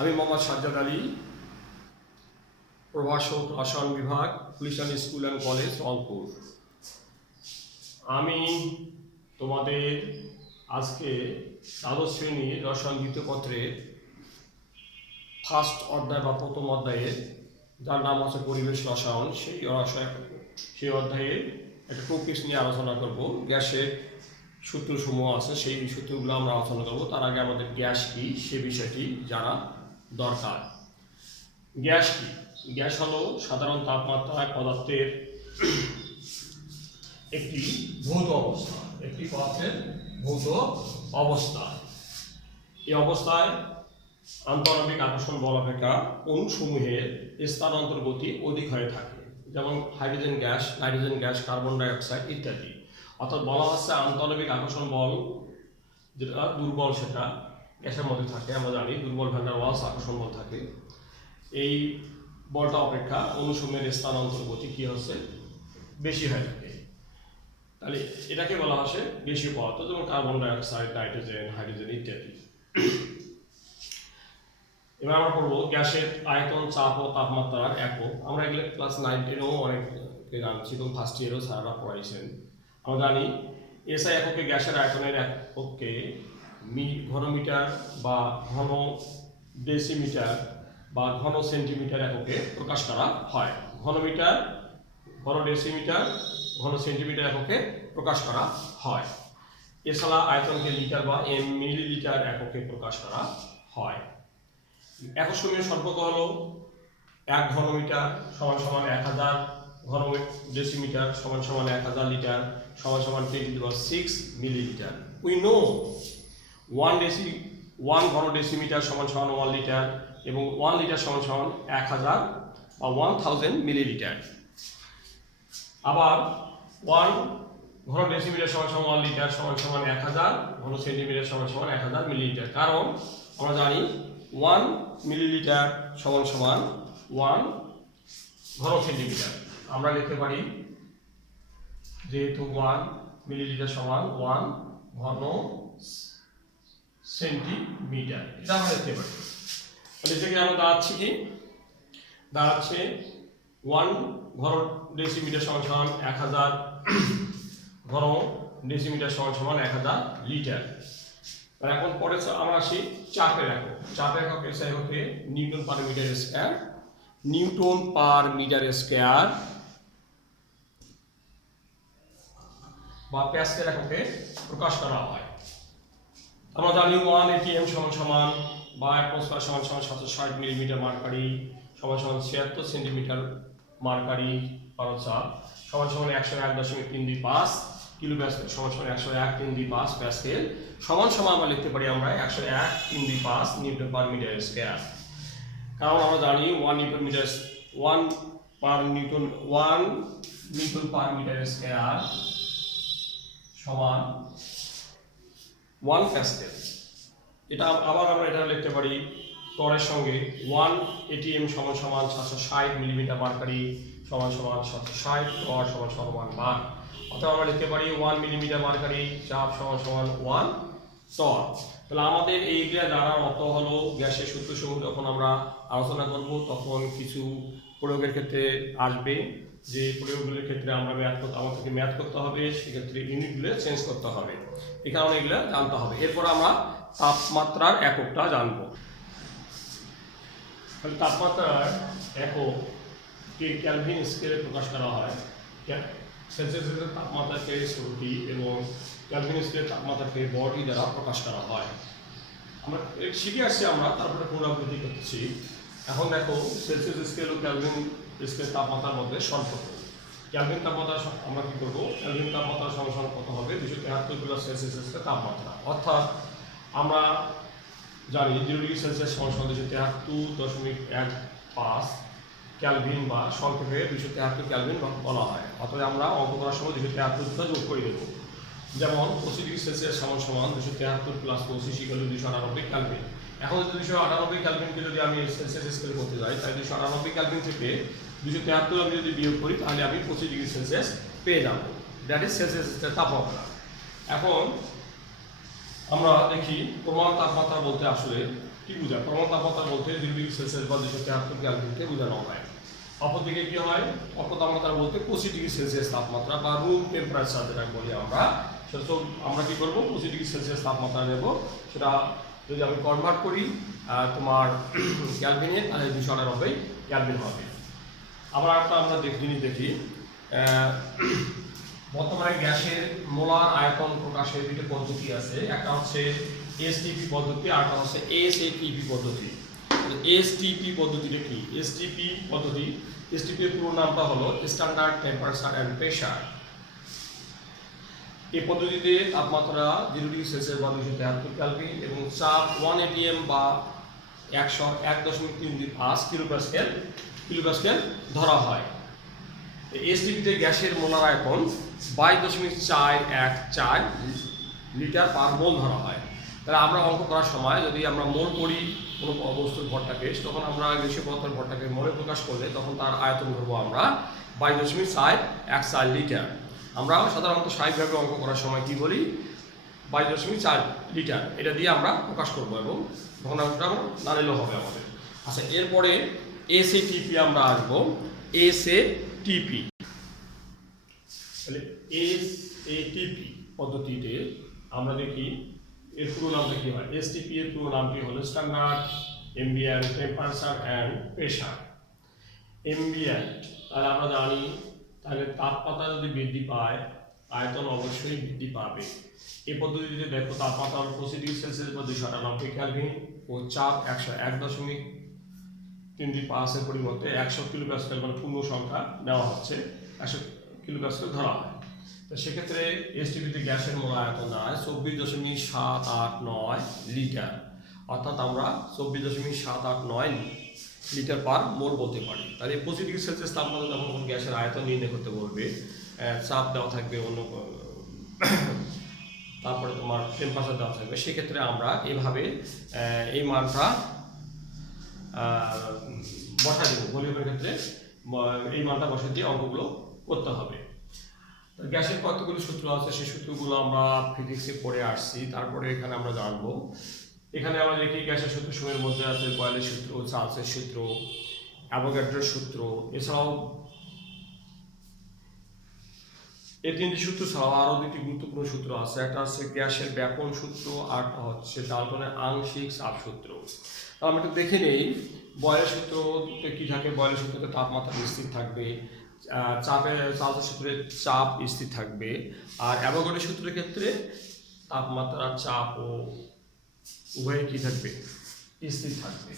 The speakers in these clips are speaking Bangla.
আমি মোহাম্মদ সাজ্জাদ আলী, প্রভাষক রসায়ন বিভাগ, Gulistan school and college, Rangpur. আমি তোমাদের আজকে দ্বাদশ শ্রেণীর রসায়ন দ্বিতীয় পত্রের ফার্স্ট অধ্যায় বা প্রথম অধ্যায়ের, যার নাম হচ্ছে পরিবেশ রসায়ন, সেই অধ্যায়ে একটা টপিকস নিয়ে আলোচনা করব। গ্যাসের সূত্রসমূহ আছে, সেই সূত্রগুলো আমরা আলোচনা করব। তার আগে আমাদের গ্যাস কি সে বিষয়টি জানা দরকার। গ্যাস কি? গ্যাস হলো সাধারণ তাপমাত্রায় পদার্থের একটি ভৌত অবস্থা, একটি পদার্থের ভৌত অবস্থা। এই অবস্থায় আন্তঃআণবিক আকর্ষণ বল অপেক্ষা অণুসমূহের স্থানান্তর গতি অধিক হয়ে থাকে, যেমন hydrogen gas, nitrogen gas, carbon dioxide ইত্যাদি। অর্থাৎ বলা হচ্ছে আন্তঃআণবিক আকর্ষণ বল যেটা দুর্বল, সেটা গ্যাসের মধ্যে থাকে। আমরা জানি দুর্বল ভ্যান ডার ওয়ালস আকর্ষণ বল থাকে। এই বলটা অপেক্ষা অণুসমূহের স্থানান্তর গতি কি হচ্ছে বেশি হয়ে থাকে। তাহলে এটাকে বলা হচ্ছে গ্যাসীয় পদার্থ, যেমন কার্বন ডাইঅক্সাইড, নাইট্রোজেন, হাইড্রোজেন ইত্যাদি। এবার আমরা পড়বো গ্যাসের আয়তন, চাপ ও তাপমাত্রার একক। আমরা এগুলো ক্লাস 9-10-এও অনেক জানছি এবং ফার্স্ট ইয়ারও স্যাররা পড়াইছেন। আমরা জানি এসআই এককে গ্যাসের আয়তনের এককে ঘনমিটার বা ঘন ডেসিমিটার বা ঘন সেন্টিমিটার এককে প্রকাশ করা হয়। ঘনমিটার, ঘন ডেসিমিটার, ঘন সেন্টিমিটার এককে প্রকাশ করা হয়। এছাড়া আয়তনকে লিটার বা মিলিলিটার এককে প্রকাশ করা হয়। একক সময়ের সম্পর্ক হলো 1 ঘনমিটার সমান সমান 1000 ঘন ডেসিমিটার সমান সমান 1000 লিটার সমান সমান 10⁶ মিলিলিটার। উই নো 1 ঘন ডেসিমিটার সমান সমান 1 লিটার এবং 1 লিটার সমান সমান 1000 বা 1000 মিলিলিটার। আবার 1 ঘন ডেসিমিটার সমান সমান 1 লিটার সমান সমান 1000 ঘন সেন্টিমিটার সমান সমান 1000 মিলিলিটার। কারণ আমরা জানি 1 মিলিলিটার সমান সমান 1 ঘন সেন্টিমিটার। আমরা লিখতে পারি যেহেতু 1 মিলিলিটার সমান 1 ঘন সেন্টিমিটার, এটা আমরা লিখতে পারি। তাহলে এটাকে আমরা দাঁড়াচ্ছি কি? দাঁড়াচ্ছে 1 ঘন ডেসিমিটার সমান সমান 1000 ঘন ডেসিমিটার সমান সমান 1000 লিটার। এখন পরে আমরা আসি চাপের একক। চাপের একক এসআই এককে newton per metre square, newton per metre square বা প্যাসকেল এককে প্রকাশ করা হয়। আমরা জানি 1 atm সমান সমান বা অ্যাটমসফিয়ার সমান সমান 760 মিলিমিটার মার্কারি সমান সমান 76 সেন্টিমিটার মার্কারি পারচাপ সমান সমান 101.325 কিলো প্যাসকেল সমান সমান 101.325 প্যাসকেল সমান সমান আমরা লিখতে পারি আমরা 101.325 নিউটন পার মিটার স্কয়ার। কারণ আমরা জানি 1 নিউটন পার মিটার স্কয়ার সমান 1 প্যাসকেল। এটা আবার আমরা এটা লিখতে পারি টরের সঙ্গে 1 atm সমান সমান 760 মিলিমিটার মার্কারি সমান সমান 760 টর সমান সমান 1 বার। অথবা আমরা লিখতে পারি 1 মিলিমিটার মার্কারি চাপ সমান সমান 1 টর। তাহলে আমাদের এইগুলা জানার অর্থ হলো গ্যাসের সূত্রসমূহ যখন আমরা আলোচনা করব তখন কিছু প্রয়োগের ক্ষেত্রে আসবে, যে প্রয়োগগুলোর ক্ষেত্রে আমাদেরকে ম্যাথ করতে হবে, সেক্ষেত্রে ইউনিটগুলো চেঞ্জ করতে হবে। এই কারণে এগুলো জানতে হবে। এরপর আমরা তাপমাত্রার এককটা জানবো। তাহলে তাপমাত্রার এককে কেলভিন স্কেলে প্রকাশ করা হয়। সেলসিয়াসের তাপমাত্রাকে স্রোতি এবং কেলভিন স্কেলের তাপমাত্রাকে বডি দ্বারা প্রকাশ করা হয়। আমরা শিখে আসছি, আমরা তারপরে পুনরাবৃত্তি করতেছি। এখন দেখো সেলসিয়াস স্কেল ও কেলভিন স্কেলের তাপমাত্রার মধ্যে সম্পর্ক। কেলভিন তাপমাত্রা আমরা কি করবো? কেলভিন তাপমাত্রার সমান কত হবে? 273 সেলসিয়াস তাপমাত্রা। অর্থাৎ আমরা জানি 0 ডিগ্রি সেলসিয়াস সমান 273.15 ক্যালভিন বা সংক্ষেপে 273 ক্যালভিন বলা হয়। অতএব আমরা অঙ্ক করার সময় 273 যোগ করে দেবো। যেমন 25 ডিগ্রি সেলসিয়াস সমান 273 + 25 = 298 ক্যালভিন। এখন 298 ক্যালভিনকে যদি আমি সেলসিয়াস স্কেলে করতে যাই, তাই 298 ক্যালভিন থেকে 273 আমি যদি বিয়োগ করি তাহলে আমি 25 ডিগ্রি সেলসিয়াস পেয়ে যাব। দ্যাট ইজ সেলসিয়াস তাপমাত্রা। এখন আমরা দেখি প্রমাণ তাপমাত্রা বলতে আসলে কি বোঝায়? পরমাণু তাপমাত্রা বলতে 0 ডিগ্রি সেলসিয়াস বা 273 কেলভিনকে বোঝানো হয়। অপরদিকে কি হয়? অল্প তাপমাত্রা বলতে 25 ডিগ্রি সেলসিয়াস তাপমাত্রা বা রুম টেম্পারেচার যেটা বলি আমরা, সেটা তো আমরা কি করব? 25 ডিগ্রি সেলসিয়াস তাপমাত্রা নেব। সেটা যদি আমি কনভার্ট করি তোমার ক্যালভিনে, তাহলে 298 ক্যালভিন হবে। আবার একটা আমরা জিনিস দেখি, বর্তমানে গ্যাসের মোলার আয়তন প্রকাশের দুটো পদ্ধতি আছে। একটা হচ্ছে এসটিপি পদ্ধতি, আর একটা হচ্ছে এসএটিপি পদ্ধতি। এসটিপি পদ্ধতিটা কি? এসটিপি পদ্ধতি, এসটিপি এর পুরো নামটা হলো স্ট্যান্ডার্ড টেম্পারেচার অ্যান্ড প্রেসার। এই পদ্ধতিতে তাপমাত্রা 0 ডিগ্রি সেলসিয়াস বা 273 কেলভিন এবং চাপ 1 atm বা 101.35 কিলোপ্যাসকেল ধরা হয়। এসটিপিতে গ্যাসের মোলার আয়তন 22.414 লিটার পার মোল ধরা হয়। তাহলে আমরা অঙ্ক করার সময় যদি আমরা মোল করি কোনো বস্তুর ভরটাকে, তখন আমরা গ্যাসীয় পদার্থের ভরটাকে মোলে প্রকাশ করলে তখন তার আয়তন ধরবো আমরা 22.414 লিটার। আমরা সাধারণত স্বাভাবিকভাবে অঙ্ক করার সময় কি বলি? 22.4 লিটার, এটা দিয়ে আমরা প্রকাশ করবো এবং তখন অঙ্কটা দাঁড়ালেও হবে আমাদের। আচ্ছা, এরপরে এসএটিপি আমরা আসবো। এসএটিপি, তাহলে এসএটিপি পদ্ধতিতে আমরা দেখি এর পুরো নামটা কি হয়। এসটিপি এর পুরো নামটি হলো standard ambient temperature and pressure. Ambient, তাহলে আমরা জানি, তাহলে তাপমাত্রা যদি বৃদ্ধি পায় আয়তন অবশ্যই বৃদ্ধি পাবে। এই পদ্ধতিতে দেখো তাপমাত্রা 25 ডিগ্রি সেলসিয়াস বা 298 কেলভিন ও চাপ 101.35 এর পরিবর্তে 100 কিলোপ্যাসকেল মানে পূর্ণ সংখ্যা নেওয়া হচ্ছে, 100 কিলোপ্যাসকেল ধরা হয়। তো সেক্ষেত্রে এসটিপিতে গ্যাসের মোল আয়তন দাঁড়ায় 24.789 লিটার, অর্থাৎ আমরা 24.789 লিটার পার মোল বলতে পারি। তাহলে 25 ডিগ্রি সেলসিয়াস তাপমাত্রা যখন গ্যাসের আয়তন নির্ণয় করতে বলবে, চাপ দেওয়া থাকবে অন্য, তারপরে তোমার টেম্পারেচার দেওয়া থাকবে, সেক্ষেত্রে আমরা এভাবে এই মানটা বসা দেবো। ভলিউমের ক্ষেত্রে এই মানটা বসা দিয়ে অঙ্কগুলো করতে হবে। গ্যাসের কতগুলো সূত্র আছে, সেই সূত্রগুলো আমরা ফিজিক্সে পড়ে আসছি, তারপরে এখানে আমরা জানবো। এখানে আমরা দেখি গ্যাসের সূত্র সময়ের মধ্যে আছে বয়েলের সূত্র, চার্লসের সূত্র, অ্যাভোগাড্রোর সূত্র। এছাড়াও এই তিনটি সূত্র ছাড়াও আরও দুটি গুরুত্বপূর্ণ সূত্র আছে। একটা হচ্ছে গ্যাসের ব্যাপন সূত্র, আর হচ্ছে ডাল্টনের আংশিক চাপ সূত্র। আমরা একটু দেখে নেই বয়েলের সূত্রতে কি থাকে। বয়েলের সূত্রতে তাপমাত্রা স্থির থাকবে, চার্লসের সূত্রে চাপ স্থির থাকবে, আর অ্যাভোগাড্রোর সূত্রের ক্ষেত্রে তাপমাত্রা, চাপ ও উভয় কি থাকবে? স্থির থাকবে।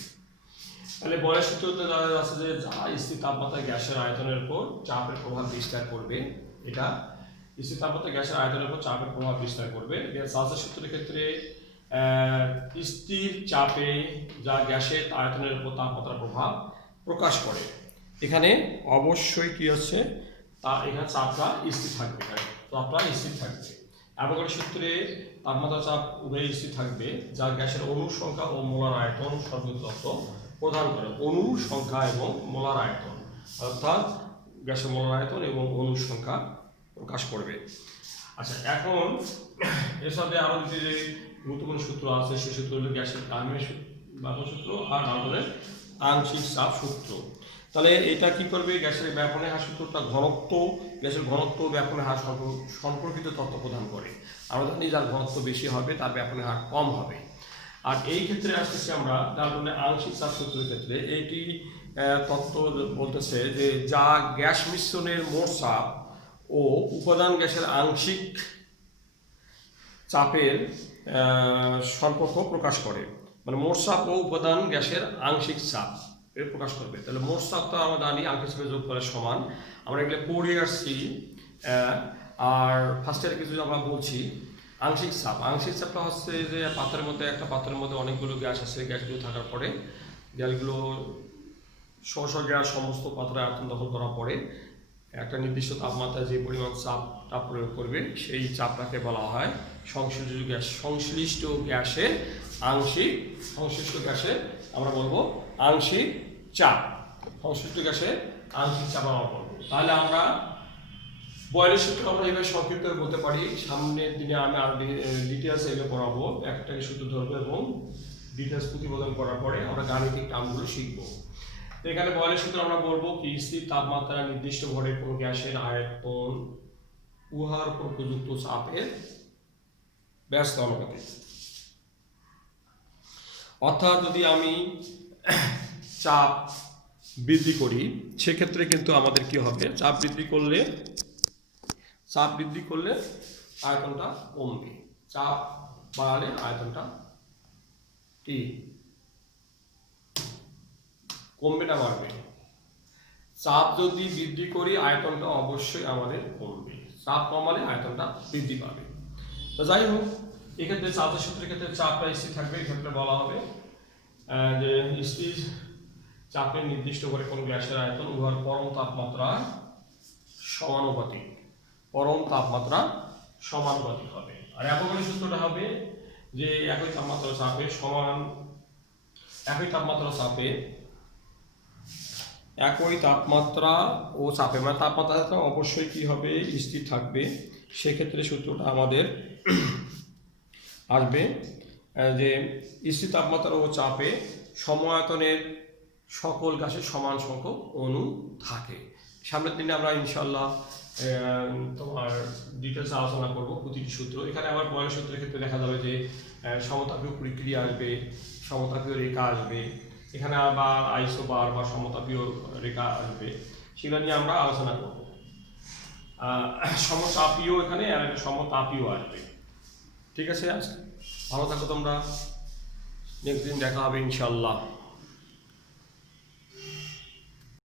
তাহলে বয়েলের সূত্রতে আছে যে যা স্থির তাপমাত্রায় গ্যাসের আয়তনের উপর চাপের প্রভাব বিস্তার করবে, এটা স্থির তাপমাত্রা গ্যাসের আয়তনের উপর চাপের প্রভাব বিস্তার করবে। চার্লসের সূত্রের ক্ষেত্রে স্থির চাপে যা গ্যাসের আয়তনের উপর তাপমাত্রার প্রভাব প্রকাশ করে। এখানে অবশ্যই কি হচ্ছে, এখানে চাপটা স্থির থাকবে, চাপটা স্থির থাকবে। অ্যাভোগাড্রোর সূত্রে তাপমাত্রা, চাপ উভয় স্থির থাকবে, যা গ্যাসের অণুর সংখ্যা ও মোলার আয়তন সর্বতত্ত্ব প্রদান করে। অণুর সংখ্যা এবং মোলার আয়তন, অর্থাৎ গ্যাসের মোলার আয়তন এবং অণুর সংখ্যা প্রকাশ করবে। আচ্ছা, এখন এর সাথে আরও দুটি যে গুরুত্বপূর্ণ সূত্র আছে, সেই সূত্র হলো গ্যাসের টার্মের ব্যাপন সূত্র আর ডাল্টনের আংশিক চাপ সূত্র। তাহলে এটা কি করবে? গ্যাসের ব্যাপনের হার সূত্রটা ঘনত্ব, গ্যাসের ঘনত্ব ব্যাপনের হার সম্পর্কিত তথ্য প্রদান করে। আমরা জানি যার ঘনত্ব বেশি হবে তার ব্যাপনের হার কম হবে। আর এই ক্ষেত্রে আসতেছি আমরা ডাল্টনের আংশিক চাপ সূত্রের ক্ষেত্রে। এইটি তত্ত্ব বলতেছে যে যা গ্যাস মিশ্রণের মোট চাপ ও উপাদান গ্যাসের আংশিক চাপের সম্পর্ক প্রকাশ করে, মানে মোট চাপ ও উপাদান গ্যাসের আংশিক চাপ এর প্রকাশ করবে। তাহলে মোট চাপটা আমরা জানি আংশিক চাপে যোগ করার সমান, আমরা এগুলো পড়ে আসছি। আর ফার্স্ট ইয়ার কিছু আমরা বলছি আংশিক চাপ। আংশিক চাপটা হচ্ছে যে পাত্রের মধ্যে, একটা পাত্রের মধ্যে অনেকগুলো গ্যাস আছে, গ্যাসগুলো থাকার পরে গ্যাসগুলো স্ব গ্যাস সমস্ত পাত্রে আয়তন দখল করার পরে একটা নির্দিষ্ট তাপমাত্রায় যে পরিমাণ চাপটা প্রয়োগ করবে সেই চাপটাকে বলা হয় সংশ্লিষ্ট গ্যাস। সংশ্লিষ্ট গ্যাসের আংশিক, সংশ্লিষ্ট গ্যাসের আমরা বলবো আংশিক চাপ। সংশ্লিষ্ট গ্যাসের আংশিক চাপ আমরা বলবো। তাহলে আমরা বয়েলের সূত্র আমরা এইভাবে সংক্ষিপ্ত বলতে পারি। সামনের দিনে আমি আরো ডিটেলস এগুলো পড়াবো, একটা সূত্র ধরবো এবং ডিটেলস প্রতিবেদন করার পরে আমরা গাণিতিক টার্মগুলো শিখব। তো এখানে বয়লের সূত্র আমরা বলবো কি, স্থির তাপমাত্রা নির্দিষ্ট ভরের কোনো গ্যাসের আয়তন উহার উপর প্রযুক্ত চাপের ব্যস্ত অনুপাতিক। অর্থাৎ যদি আমি চাপ বৃদ্ধি করি সেক্ষেত্রে কিন্তু আমাদের কি হবে, চাপ বৃদ্ধি করলে আয়তনটা কমবে, চাপ বাড়ালে আয়তনটা কি কমবে না বাড়বে? চাপ যদি বৃদ্ধি করি আয়তনটা অবশ্যই আমাদের কমবে, চাপ কমালে আয়তনটা বৃদ্ধি পাবে। তো যাই হোক, এক্ষেত্রে চাপের সূত্রের ক্ষেত্রে চাপটা স্থির থাকবে। এক্ষেত্রে বলা হবে যে স্থির চাপের নির্দিষ্ট করে কোনো গ্যাসের আয়তন উহার পরম তাপমাত্রা সমানুপাতিক, হবে। আর অ্যাভোগাড্রো সূত্রটা হবে যে একই তাপমাত্রা ও চাপে মানে তাপমাত্রা অবশ্যই কি হবে, স্থির থাকবে। সেক্ষেত্রে সূত্রটা আমাদের আসবে যে স্থির তাপমাত্রা ও চাপে সমায়তনের সকল গ্যাসের সমান সংখ্যক অণু থাকে। সামনের দিনে আমরা ইনশাল্লাহ তোমার ডিটেলস আলোচনা করব প্রতিটি সূত্র। এখানে আবার পরের সূত্রের ক্ষেত্রে দেখা যাবে যে সমতাপীয় প্রক্রিয়া আসবে, সমতাপীয় রেখা আসবে, এখানে আবার আইসোবার বা সমতাপীয় রেখা আসবে, সেগুলো নিয়ে আমরা আলোচনা করব। সমতাপীয় এখানে আর সমতাপীয় আসবে। ঠিক আছে, আজকে ভালো থাকো তোমরা, নেক্সট দিন দেখা হবে ইনশাল্লাহ।